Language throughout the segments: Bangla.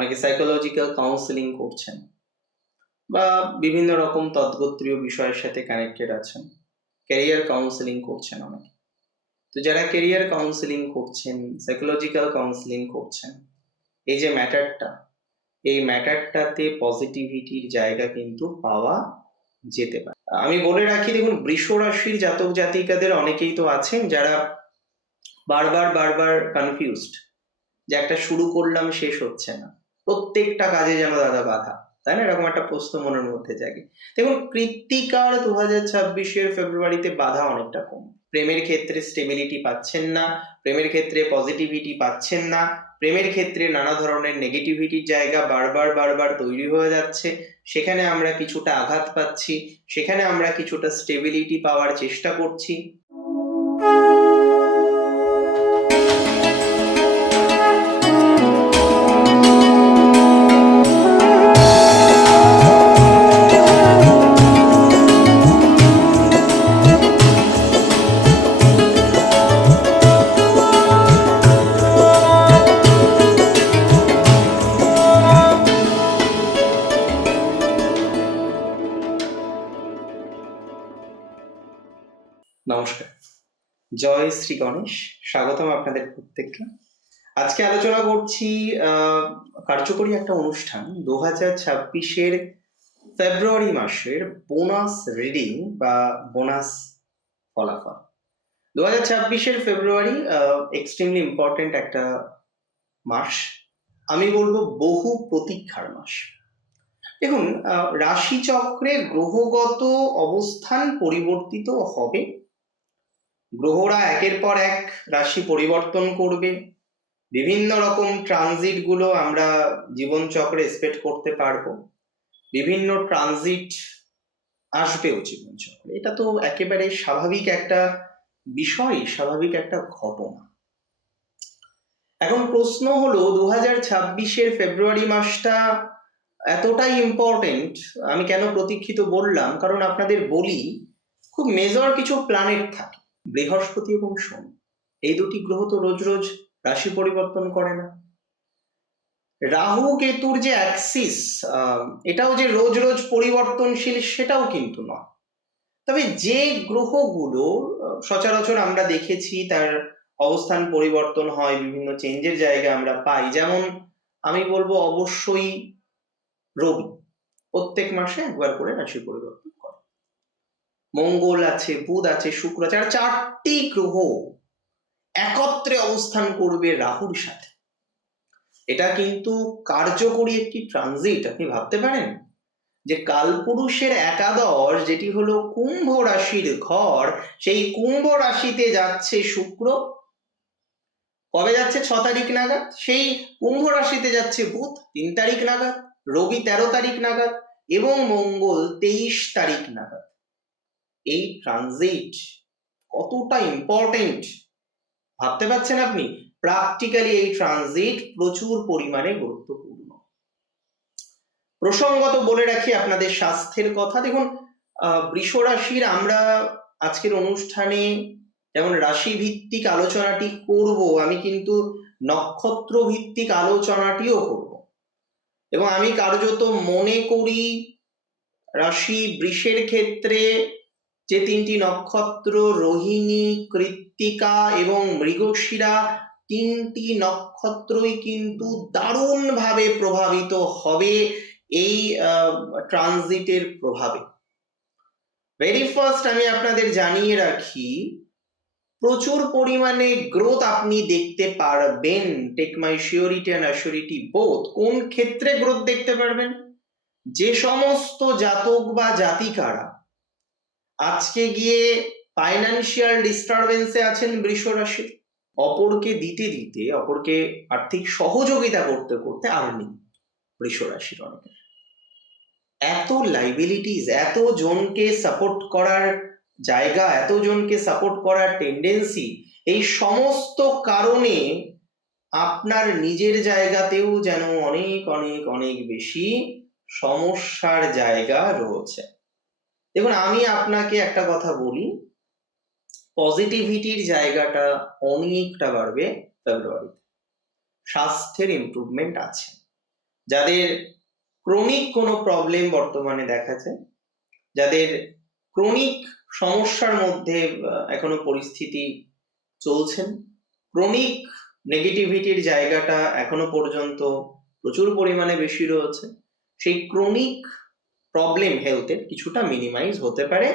অনেকে সাইকোলজিক্যাল কাউন্সেলিং করছেন বা বিভিন্ন রকম তদ্গোত্রীয় বিষয়ের সাথে কানেক্টেড আছেন। ক্যারিয়ার কাউন্সেলিং করছেন অনেকে। তো যারা ক্যারিয়ার কাউন্সেলিং করছেন, সাইকোলজিক্যাল কাউন্সেলিং করছেন, এই যে ম্যাটারটা, এই ম্যাটারটাতে পজিটিভিটির জায়গা কিন্তু পাওয়া যেতে পারে। আমি বলে রাখি, দেখুন, বৃষ রাশির জাতক জাতিকাদের অনেকেই তো আছেন যারা বারবার বারবার কনফিউজড, যে একটা শুরু করলাম শেষ হচ্ছে না, প্রত্যেকটা কাজে যেন দাদা বাধা, তাই না? এরকম একটা প্রশ্ন মনের মধ্যে জাগে। দেখুন, কৃত্তিকার 2026-এর ফেব্রুয়ারিতে বাধা অনেকটা কম। প্রেমের ক্ষেত্রে স্টেবিলিটি পাচ্ছেন না, প্রেমের ক্ষেত্রে পজিটিভিটি পাচ্ছেন না, প্রেমের ক্ষেত্রে নানা ধরনের নেগেটিভিটির জায়গা বারবার বারবার তৈরি হয়ে যাচ্ছে, সেখানে আমরা কিছুটা আঘাত পাচ্ছি, সেখানে আমরা কিছুটা স্টেবিলিটি পাওয়ার চেষ্টা করছি। নমস্কার, জয় শ্রী গণেশ। স্বাগতম আপনাদের প্রত্যেককে। আজকে আলোচনা করছি কার্যকরী একটা অনুষ্ঠান 2026-এর ফেব্রুয়ারি মাসের বোনাস রিডিং বা বোনাস ফলাফল। 2026-এর ফেব্রুয়ারি এক্সট্রিমলি ইম্পর্টেন্ট একটা মাস, আমি বলবো বহু প্রতীক্ষার মাস। দেখুন, রাশিচক্রে গ্রহগত অবস্থান পরিবর্তিত হবে, গ্রহরা একের পর এক রাশি পরিবর্তন করবে, বিভিন্ন রকম ট্রানজিট গুলো আমরা জীবন চক্রে এক্সপেক্ট করতে পারবো, বিভিন্ন ট্রানজিট আসবেও জীবন চক্রে। এটা তো একেবারে স্বাভাবিক একটা বিষয়, স্বাভাবিক একটা ঘটনা। এখন প্রশ্ন হলো, 2026-এর ফেব্রুয়ারি মাসটা এতটাই ইম্পর্টেন্ট, আমি কেন প্রতীক্ষিত বললাম, কারণ আপনাদের বলি, খুব মেজর কিছু প্ল্যানেট থাকে, বৃহস্পতি এবং শনি, এই দুটি গ্রহ তো রোজ রোজ রাশি পরিবর্তন করে না। রাহু কেতুর যে অ্যাক্সিস, এটাও যে রোজ রোজ পরিবর্তনশীল সেটাও কিন্তু নয়। তবে যে গ্রহগুলো সচরাচর আমরা দেখেছি তার অবস্থান পরিবর্তন হয়, বিভিন্ন চেঞ্জের জায়গা আমরা পাই, যেমন আমি বলবো অবশ্যই রবি প্রত্যেক মাসে একবার করে রাশি পরিবর্তন করে। মঙ্গল আছে, বুধ আছে, শুক্র আছে, আর চারটি গ্রহ একত্রে অবস্থান করবে রাহুর সাথে। এটা কিন্তু কার্যকরী একটি ট্রানজিট। আপনি ভাবতে পারেন যে কালপুরুষের একাদশ, যেটি হলো কুম্ভ রাশির ঘর, সেই কুম্ভ রাশিতে যাচ্ছে শুক্র। কবে যাচ্ছে? 6 তারিখ নাগাদ। সেই কুম্ভ রাশিতে যাচ্ছে বুধ 3 তারিখ নাগাদ, রবি 13 তারিখ নাগাদ এবং মঙ্গল 23 তারিখ নাগাদ। এই ট্রানজিট কতটা ইম্পর্টেন্ট ভাবতে পারছেন আপনি? প্র্যাকটিক্যালি এই ট্রানজিট প্রচুর পরিমাণে গুরুত্বপূর্ণ। প্রসঙ্গত বলে রাখি আপনাদের স্বাস্থ্যের কথা। দেখুন, বৃষ রাশির আমরা আজকের অনুষ্ঠানে যেমন রাশি ভিত্তিক আলোচনাটি করব, আমি কিন্তু নক্ষত্র ভিত্তিক আলোচনাটিও করব, এবং আমি কার্যত মনে করি রাশি বৃষের ক্ষেত্রে যে তিনটি নক্ষত্র রোহিণী, কৃত্তিকা এবং মৃগশিরা, তিনটি নক্ষত্রই কিন্তু দারুণভাবে প্রভাবিত হবে এই ট্রানজিটের প্রভাবে। ভেরি ফার্স্ট আমি আপনাদের জানিয়ে রাখি, প্রচুর পরিমাণে গ্রোথ আপনি দেখতে পারবেন। Take my surety and assurity both. কোন ক্ষেত্রে গ্রোথ দেখতে পারবেন? যে সমস্ত জাতক বা জাতিকারা আজকে গিয়ে ফাইন্যান্সিয়াল ডিস্টারবেন্সে আছেন বৃষ রাশি, অপরকে দিতে দিতে, অপরকে আর্থিক সহযোগিতা করতে করতে আর্নিং বৃষ রাশির অনেকের, এত লাইবিলিটিস, এত জনকে সাপোর্ট করার জায়গা, এত জনকে সাপোর্ট করার টেন্ডেন্সি, এই সমস্ত কারণে আপনার নিজের জায়গাতেও যেন অনেক অনেক অনেক বেশি সমস্যার জায়গা রয়েছে। দেখুন, আমি আপনাকে একটা কথা বলি, পজিটিভিটির জায়গাটা অনেকটা বাড়বে ফেব্রুয়ারিতে। স্বাস্থ্যের ইমপ্রুভমেন্ট আছে, যাদের ক্রনিক কোনো প্রবলেম বর্তমানে দেখা যায়, যাদের ক্রনিক সমস্যার মধ্যে এখনো পরিস্থিতি চলছেন, ক্রনিক নেগেটিভিটির জায়গাটা এখনো পর্যন্ত প্রচুর পরিমাণে বেশি রয়েছে, সেই ক্রনিক প্রবলেম হেলথের কিছুটা মিনিমাইজ হতে পারে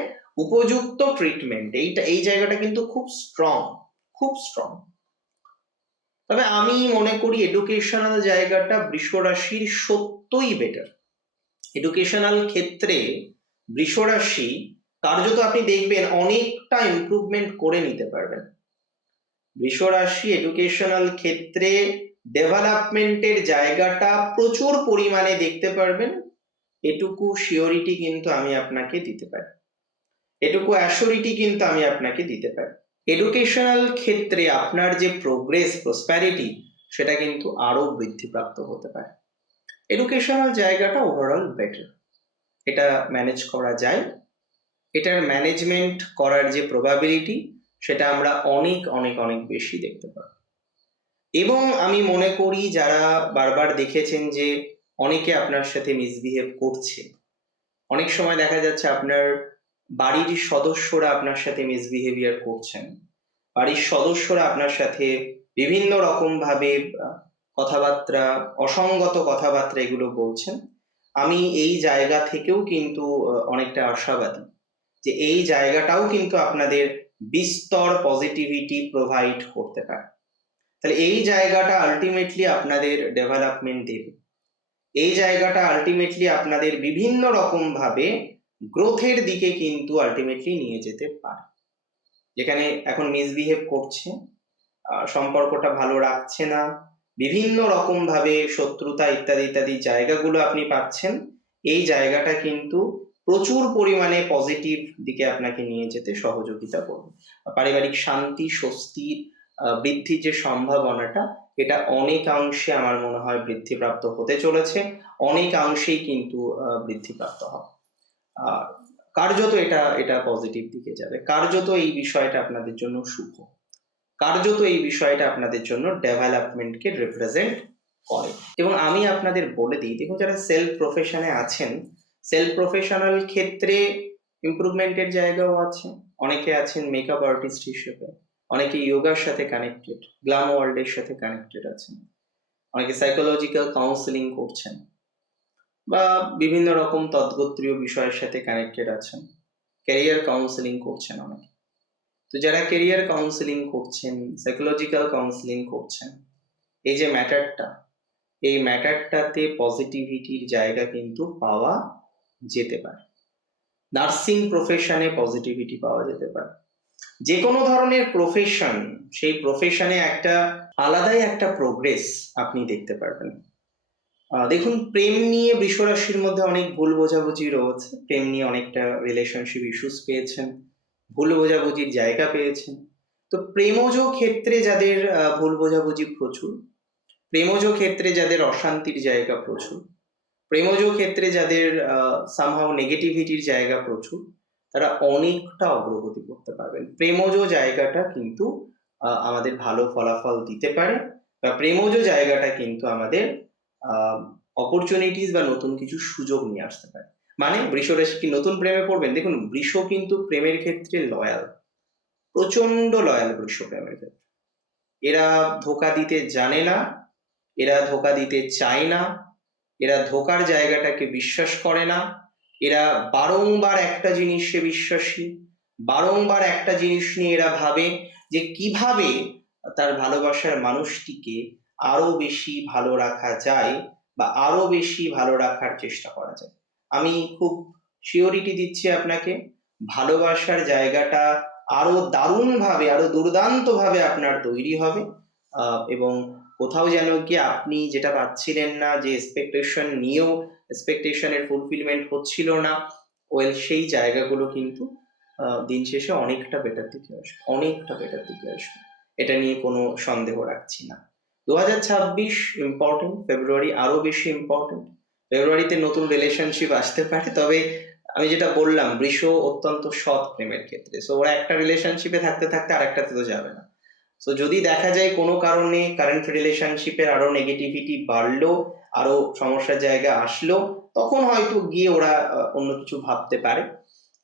উপযুক্ত ট্রিটমেন্ট। এই জায়গাটা কিন্তু খুব স্ট্রং, খুব স্ট্রং। তবে আমি মনে করি এডুকেশনাল জায়গাটা বৃষ রাশির সত্যই বেটার। এডুকেশনাল ক্ষেত্রে বৃষ রাশি কার্যত আপনি দেখবেন অনেকটা ইমপ্রুভমেন্ট করে নিতে পারবেন। বৃষ রাশি এডুকেশনাল ক্ষেত্রে ডেভেলপমেন্টের জায়গাটা প্রচুর পরিমাণে দেখতে পারবেন, এটুকু শিওরিটি কিন্তু আমি আপনাকে দিতে পারি, এটুকু অ্যাসিওরিটি কিন্তু আমি আপনাকে দিতে পারি। এডুকেশনাল ক্ষেত্রে আপনার যে প্রোগ্রেস, প্রসপ্যারিটি, সেটা কিন্তু আরো বৃদ্ধিপ্রাপ্ত হতে পারে। এডুকেশনাল জায়গাটা ওভারঅল বেটার, এটা ম্যানেজ করা যায়, এটার ম্যানেজমেন্ট করার যে প্রবাবিলিটি সেটা আমরা অনেক অনেক অনেক বেশি দেখতে পাই। এবং আমি মনে করি যারা বারবার দেখেছেন যে অনেকে আপনার সাথে মিসবিহেভ করছে, অনেক সময় দেখা যাচ্ছে আপনার বাড়ির সদস্যরা আপনার সাথে মিসবিহেভিয়ার করছেন, বাড়ির সদস্যরা আপনার সাথে বিভিন্ন রকম ভাবে কথাবার্তা, অসঙ্গত কথাবার্তা এগুলো বলছেন। আমি এই জায়গা থেকেও কিন্তু অনেকটা আশাবাদী যে এই জায়গাটাও কিন্তু আপনাদের বিস্তর পজিটিভিটি প্রোভাইড করতে পারে। তাহলে এই জায়গাটা আলটিমেটলি আপনাদের ডেভেলপমেন্ট দেবে, এই জায়গাটা আলটিমেটলি আপনাদের বিভিন্ন রকম ভাবে গ্রোথের দিকে কিন্তু আলটিমেটলি নিয়ে যেতে পারে। যেখানে এখন মিসবিহেভ করছে, সম্পর্কটা ভালো রাখছে না, বিভিন্ন রকম ভাবে শত্রুতা ইত্যাদি ইত্যাদি জায়গাগুলো আপনি পাচ্ছেন, এই জায়গাটা কিন্তু প্রচুর পরিমাণে পজিটিভ দিকে আপনাকে নিয়ে যেতে সহযোগিতা করবে। পারিবারিক শান্তি, স্বস্তি বৃদ্ধির যে সম্ভাবনাটা, এটা অনেকাংশে আমার মনে হয় বৃদ্ধিপ্রাপ্ত হতে চলেছে, অনেকাংশেই কিন্তু বৃদ্ধিপ্রাপ্ত হবে। কার্যত এটা এটা পজিটিভ দিকে যাবে, কার্যত এই বিষয়টা আপনাদের জন্য শুভ, কার্যত এই বিষয়টা আপনাদের জন্য ডেভেলপমেন্টকে রিপ্রেজেন্ট করে। এবং আমি আপনাদের বলে দিই, দেখুন যারা সেলফ প্রফেশনে আছেন, সেলফ প্রফেশনাল ক্ষেত্রে ইমপ্রুভমেন্টের জায়গাও আছে। অনেকে আছেন মেকআপ আর্টিস্ট হিসেবে, অনেকে যোগার সাথে কানেক্টেড, গ্ল্যাম ওয়ার্ল্ডের সাথে কানেক্টেড আছেন, অনেকে সাইকোলজিক্যাল কাউন্সিলিং করছেন বা বিভিন্ন রকম তদ্গোত্রীয় বিষয়ের সাথে কানেক্টেড আছেন, ক্যারিয়ার কাউন্সিলিং করছেন অনেকে। তো যারা ক্যারিয়ার কাউন্সিলিং করছেন, সাইকোলজিক্যাল কাউন্সিলিং করছেন, এই যে ম্যাটারটা, এই ম্যাটারটাতে পজিটিভিটির জায়গা কিন্তু পাওয়া যেতে পারে। নার্সিং প্রফেশনে পজিটিভিটি পাওয়া যেতে পারে। যে কোনো ধরনের প্রফেশন, সেই প্রফেশনে একটা আলাদাই একটা প্রোগ্রেস আপনি দেখতে পারবেন। দেখুন, প্রেম নিয়ে বৃষ রাশির মধ্যে অনেক ভুল বোঝাবুঝি রয়েছে, প্রেম নিয়ে অনেকটা রিলেশনশিপ ইস্যুস পেয়েছেন, ভুল বোঝাবুঝির জায়গা পেয়েছেন। তো প্রেমজ ক্ষেত্রে যাদের ভুল বোঝাবুঝি প্রচুর, প্রেমজ ক্ষেত্রে যাদের অশান্তির জায়গা প্রচুর, প্রেমজ ক্ষেত্রে যাদের সামহাও নেগেটিভিটির জায়গা প্রচুর, তারা অনেকটা অগ্রগতি করতে পারবেন। প্রেমজ জায়গাটা কিন্তু আমাদের ভালো ফলাফল দিতে পারে, বা প্রেমজ জায়গাটা কিন্তু আমাদের অপরচুনিটিস বা নতুন কিছু সুযোগ নিয়ে আসতে পারে। মানে বৃষ রাশি কি নতুন প্রেমে পড়বেন? দেখুন, বৃষ কিন্তু প্রেমের ক্ষেত্রে লয়াল, প্রচন্ড লয়াল বৃষ প্রেমের ক্ষেত্রে। এরা ধোকা দিতে জানে না, এরা ধোকা দিতে চায় না, এরা ধোকার জায়গাটাকে বিশ্বাস করে না, এরা বারংবার একটা জিনিসে বিশ্বাসী, বারংবার একটা জিনিস নিয়ে এরা ভাবে যে কিভাবে তার ভালোবাসার মানুষটিকে আরো বেশি ভালো রাখা যায় বা আরো বেশি ভালো রাখার চেষ্টা করা যায়। আমি খুব শিওরিটি দিচ্ছি আপনাকে, ভালোবাসার জায়গাটা আরো দারুণ ভাবে, আরো দুর্দান্ত ভাবে আপনার তৈরি হবে। এবং কোথাও যেন কি আপনি যেটা পাচ্ছিলেন না, যে এক্সপেকটেশন নিয়েও এক্সপেকটেশনের ফুলফিলমেন্ট হচ্ছিল না, ওয়েল সেই জায়গাগুলো কিন্তু দিন শেষে অনেকটা বেটার দিকে আসবে, অনেকটা বেটার দিকে আসবে, এটা নিয়ে কোনো সন্দেহ রাখছি না। 2026 ইম্পর্টেন্ট, ফেব্রুয়ারি আরো বেশি ইম্পর্টেন্ট। ফেব্রুয়ারিতে নতুন রিলেশনশিপ আসতে পারে, তবে আমি যেটা বললাম, বৃষ অত্যন্ত সৎ প্রেমের ক্ষেত্রে, সো ওরা একটা রিলেশনশিপে থাকতে থাকতে আরেকটাতে তো যাবে না, সো যদি দেখা যায় কোনো কারণে কারেন্ট রিলেশনশিপের আরো নেগেটিভিটি বাড়লো, আরো সমস্যার জায়গা আসলো, তখন হয়তো গিয়ে ওরা অন্য কিছু ভাবতে পারে।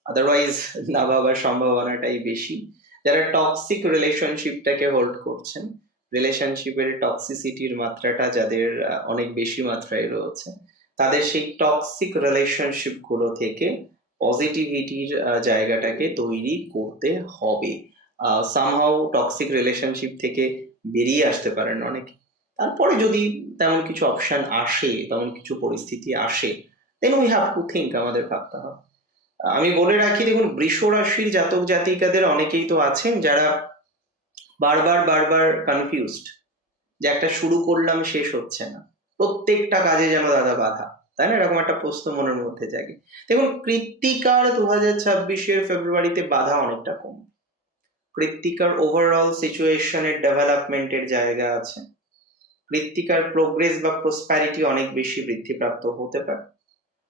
আদারওয়াইজ না ভাবার সম্ভাবনাটাই বেশি। যারা টক্সিক রিলেশনশিপটাকে হোল্ড করছেন, রিলেশনশিপের টক্সিসিটির মাত্রাটা যাদের অনেক বেশি মাত্রায় রয়েছে, তাদের সেই টক্সিক রিলেশনশিপ গুলো থেকে পজিটিভিটির জায়গাটাকে তৈরি করতে হবে। সামহাউ টক্সিক রিলেশনশিপ থেকে বেরিয়ে আসতে পারেন অনেকে। তারপরে যদি তেমন কিছু অপশন আসে, তেমন কিছু পরিস্থিতি আসে, then we have to think, আমাদের ভাবতে হবে। আমি বলে রাখি, দেখুন, বৃষ রাশির জাতক জাতিকাদের অনেকেই তো আছেন যারা বারবার বারবার কনফিউজড, যে একটা শুরু করলাম শেষ হচ্ছে না, প্রত্যেকটা কাজে যেন দাদা বাধা, তাই না? এরকম একটা প্রশ্ন মনের মধ্যে জাগে। দেখুন, কৃত্তিকার 2026-এর ফেব্রুয়ারিতে বাধা অনেকটা কম। কৃত্তিকার ওভারঅল সিচুয়েশনের ডেভেলপমেন্টের জায়গা আছে। কৃত্তিকার প্রোগ্রেস বা প্রসপ্যারিটি অনেক বেশি বৃদ্ধিপ্রাপ্ত হতে পারে।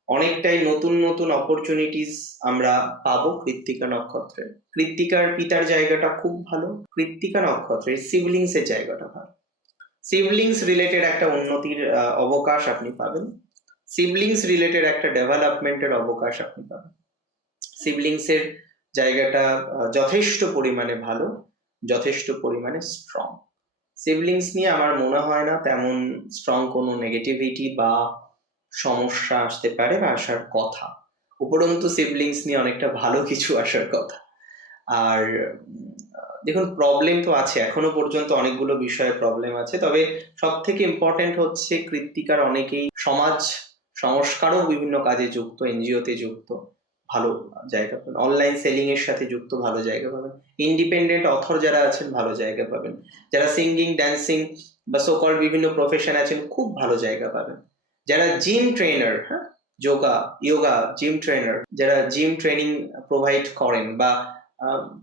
অনেকটাই নতুন নতুন অপরচুনিটিস আমরা পাবো কৃত্তিকা নক্ষত্রে। কৃত্তিকার পিতার জায়গাটা খুব ভালো, কৃত্তিকা নক্ষত্রের সিবলিংস এর জায়গাটা ভালো। সিবলিংস রিলেটেড একটা উন্নতির অবকাশ আপনি পাবেন, সিবলিংস রিলেটেড একটা ডেভেলপমেন্টের অবকাশ আপনি পাবেন। সিবলিংস এর জায়গাটা যথেষ্ট পরিমাণে ভালো, যথেষ্ট পরিমাণে স্ট্রং। সিবলিংস নিয়ে আমার মনে হয় না তেমন স্ট্রং কোনো নেগেটিভিটি বা সমস্যা আসতে পারে বা আসার কথা। উপরন্তু সিবলিংস নিয়ে অনেকটা ভালো কিছু আসার কথা। আর দেখুন, প্রবলেম তো আছে, এখনো পর্যন্ত অনেকগুলো বিষয়ে প্রবলেম আছে, তবে সব থেকে ইম্পর্টেন্ট হচ্ছে কৃত্তিকার অনেকেই সমাজ সংস্কারও বিভিন্ন কাজে যুক্ত, এনজিওতে যুক্ত, ভালো জায়গা পাবেন। অনলাইন সেলিং এর সাথে যুক্ত, ভালো জায়গা পাবেন। ইন্ডিপেন্ডেন্ট অথর যারা আছেন, ভালো জায়গা পাবেন। যারা সিঙ্গিং, ড্যান্সিং বা সোকল বিভিন্ন প্রফেশন আছেন, খুব ভালো জায়গা পাবেন। যারা জিম ট্রেনার, হ্যাঁ, যোগা জিম ট্রেনার, যারা জিম ট্রেনিং প্রোভাইড করেন, বা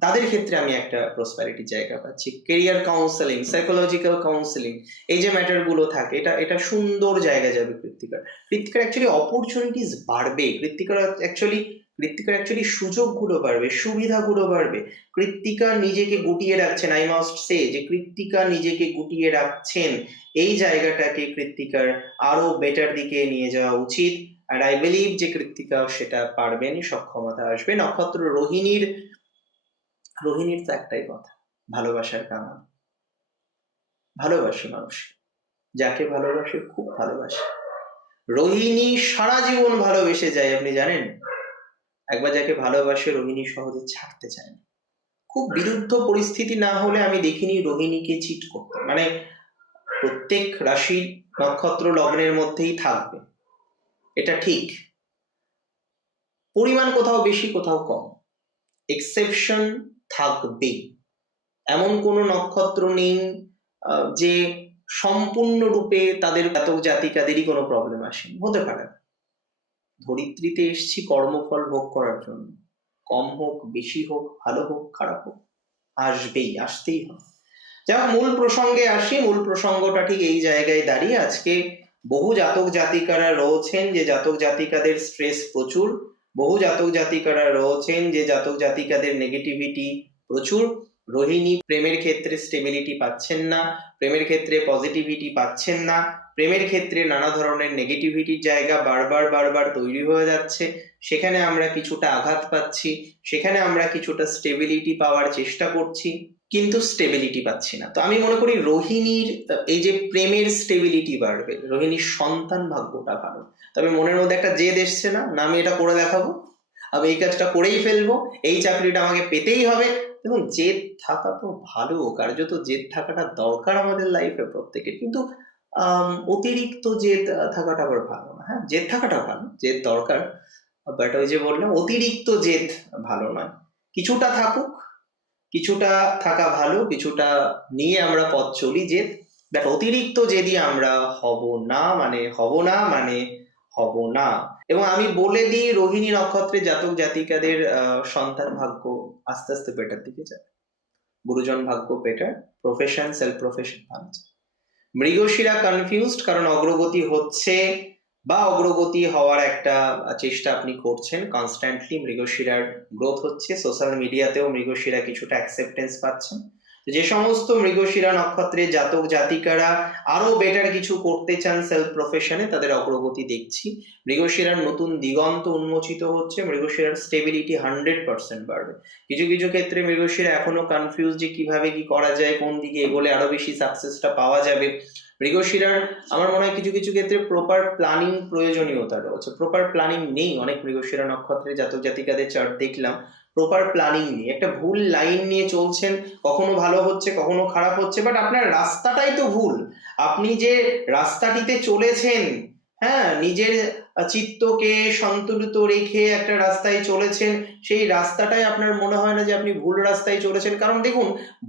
তাদের ক্ষেত্রে আমি একটা প্রসপ্যারিটি জায়গা পাচ্ছি। কেরিয়ার কাউন্সেলিং, সাইকোলজিক্যাল কাউন্সেলিং, এই যে ম্যাটার গুলো থাকে, এটা এটা সুন্দর জায়গা যাবে কৃত্তিকার। কৃত্তিকার অ্যাকচুয়ালি অপরচুনিটিস বাড়বে, কৃত্তিকার অ্যাকচুয়ালি সুযোগগুলো বাড়বে, সুবিধাগুলো বাড়বে। কৃত্তিকা নিজেকে গুটিয়ে রাখছেন, আই মাস্ট সে, যে কৃত্তিকা নিজেকে গুটিয়ে রাখছেন, এই জায়গাটাকে কৃত্তিকার আরো বেটার দিকে নিয়ে যাওয়া উচিত। আর আই বিলিভ যে কৃত্তিকা সেটা পারবেন, সক্ষমতা আসবে। নক্ষত্র রোহিণীর তো একটাই কথা, ভালোবাসার কাঙাল। ভালোবাসে মানুষ, যাকে ভালোবাসে খুব ভালোবাসে। রোহিণী সারা জীবন ভালোবেসে যায়, আপনি জানেন? একবার যাকে ভালোবাসে রোহিণী সহজে ছাড়তে চায় না। খুব বিরুদ্ধ পরিস্থিতি না হলে আমি দেখিনি রোহিণীকে চিট করতে। মানে প্রত্যেক রাশির নক্ষত্র লগ্নের মধ্যেই থাকবে, এটা ঠিক, পরিমাণ কোথাও বেশি কোথাও কম, এক্সেপশন থাকবেই। এমন কোনো নক্ষত্র নেই যে সম্পূর্ণরূপে তাদের জাতক জাতিকাদেরই কোনো প্রবলেম আসেনি, হতে পারে না। ধরিত্রীতে এসছি কর্মফল ভোগ করার জন্য, কম হোক বেশি হোক, ভালো হোক খারাপ হোক, আসবেই, আসতেই হবে। যাক, মূল প্রসঙ্গে আসি। মূল প্রসঙ্গটা ঠিক এই জায়গায় দাঁড়িয়ে। আজকে বহু জাতক জাতিকারা রয়েছেন যে জাতক জাতিকাদের স্ট্রেস প্রচুর, বহু জাতক জাতিকারা রয়েছেন যে জাতক জাতিকাদের নেগেটিভিটি প্রচুর। রোহিণী প্রেমের ক্ষেত্রে স্টেবিলিটি পাচ্ছেন না, প্রেমের ক্ষেত্রে পজিটিভিটি পাচ্ছেন না, প্রেমের ক্ষেত্রে নানা ধরনের নেগেটিভিটির জায়গা বারবার বারবার তৈরি হয়ে যাচ্ছে। সেখানে আমরা কিছুটা আঘাত পাচ্ছি, সেখানে আমরা কিছুটা স্টেবিলিটি পাওয়ার চেষ্টা করছি, কিন্তু স্টেবিলিটি পাচ্ছি না। তো আমি মনে করি রোহিণীর এই যে প্রেমের স্টেবিলিটি বাড়বে, রোহিণীর সন্তান ভাগ্যটা ভালো। তবে মনের মধ্যে একটা জেদ এসছে না, আমি এটা করে দেখাবো, আমি এই কাজটা করেই ফেলবো, এই চাকরিটা আমাকে পেতেই হবে। দেখুন, জেদ থাকা তো ভালো, কার্যত জেদ থাকাটা দরকার আমাদের লাইফে প্রত্যেকের, কিন্তু অতিরিক্ত জেদ থাকাটা আবার ভালো না। হ্যাঁ, জেদ থাকাটা ভালো, জেদ দরকার, বাট ওই যে বললাম, অতিরিক্ত জেদ ভালো নয়। কিছুটা থাকুক, কিছুটা থাকা ভালো, কিছুটা নিয়ে আমরা পথ চলি। যে দেখ, অতিরিক্ত যদি আমরা হব না মানে হব না। এবং আমি বলে দিই, রোহিণী নক্ষত্রের জাতক জাতিকাদের সন্তান ভাগ্য আস্তে আস্তে বেটার দিকে যাবে, গুরুজন ভাগ্য বেটার, প্রফেশন, সেলফ প্রফেশন ভালো। মৃগশিরা কনফিউজড, কারণ অগ্রগতি হচ্ছে বা অগ্রগতি হওয়ার একটা চেষ্টা আপনি করছেন কনস্ট্যান্টলি, মৃগশিরার গ্রোথ হচ্ছে, সোশ্যাল মিডিয়াতেও মৃগশিরা কিছুটা অ্যাকসেপ্টেন্স পাচ্ছেন। যে সমস্ত মৃগশিরা নক্ষত্রে জাতক জাতিকারা আরো বেটার কিছু করতে চান সেলফ প্রফেশনে, তাদের অগ্রগতি দেখছি। মৃগশিরার নতুন দিগন্ত উন্মোচিত হচ্ছে, মৃগশিরার স্টেবিলিটি 100% বাড়বে। কিছু কিছু ক্ষেত্রে মৃগশিরা এখনো কনফিউজ যে কিভাবে কি করা যায়, কোন দিকে এগোলে আরো বেশি সাকসেসটা পাওয়া যাবে। মৃগশিরার আমার মনে হয় কিছু কিছু ক্ষেত্রে প্রপার প্ল্যানিং প্রয়োজনীয়তা রয়েছে, প্রপার প্ল্যানিং নেই অনেক মৃগশিরা নক্ষত্রে জাতক জাতিকাদের চার্ট দেখলাম, প্রপার প্ল্যানিং নেই, একটা ভুল লাইন নিয়ে চলছেন, কখনো ভালো হচ্ছে কখনো খারাপ হচ্ছে, বাট আপনার রাস্তাটাই তো ভুল। আপনি যে রাস্তাটিতে চলেছেন, হ্যাঁ, নিজের চিত্তকে সন্তুলিত রেখে একটা রাস্তায় চলেছেন, সেই রাস্তাটাই আপনার মনে হয় না যে আপনি ভুল রাস্তায় চলেছেন। কারণ দেখুন,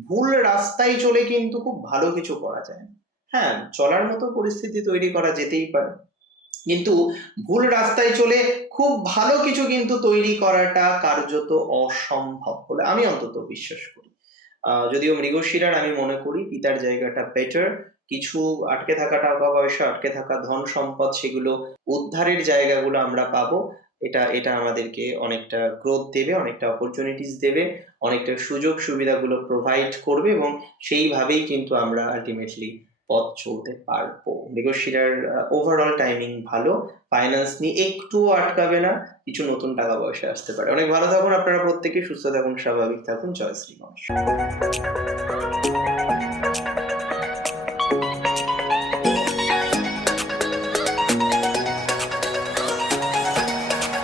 ভুল রাস্তায় চলে কিন্তু খুব ভালো কিছু করা যায় না। হ্যাঁ, চলার মতো পরিস্থিতি তৈরি করা যেতেই পারে, কিন্তু ভুল রাস্তায় চলে খুব ভালো কিছু কিন্তু তৈরি করাটা কার্যত অসম্ভব বলে আমি অন্তত বিশ্বাস করি। যদিও মৃগশিরার আমি মনে করি পিতার জায়গাটা বেটার, কিছু আটকে থাকা টাকা পয়সা, আটকে থাকা ধন সম্পদ, সেগুলো উদ্ধারের জায়গাগুলো আমরা পাবো। এটা এটা আমাদেরকে অনেকটা গ্রোথ দেবে, অনেকটা অপরচুনিটিস দেবে, অনেকটা সুযোগ সুবিধাগুলো প্রোভাইড করবে, এবং সেইভাবেই কিন্তু আমরা আলটিমেটলি পথ চলতে পারবো। মৃগশিরার ওভারঅল টাইমিং ভালো, ফাইন্যান্স নিয়ে একটুও আটকাবে না, কিছু নতুন টাকা পয়সা আসতে পারে। অনেক ভালো থাকুন আপনারা প্রত্যেকে, সুস্থ থাকুন, স্বাভাবিক থাকুন। জয় শ্রী গণেশ।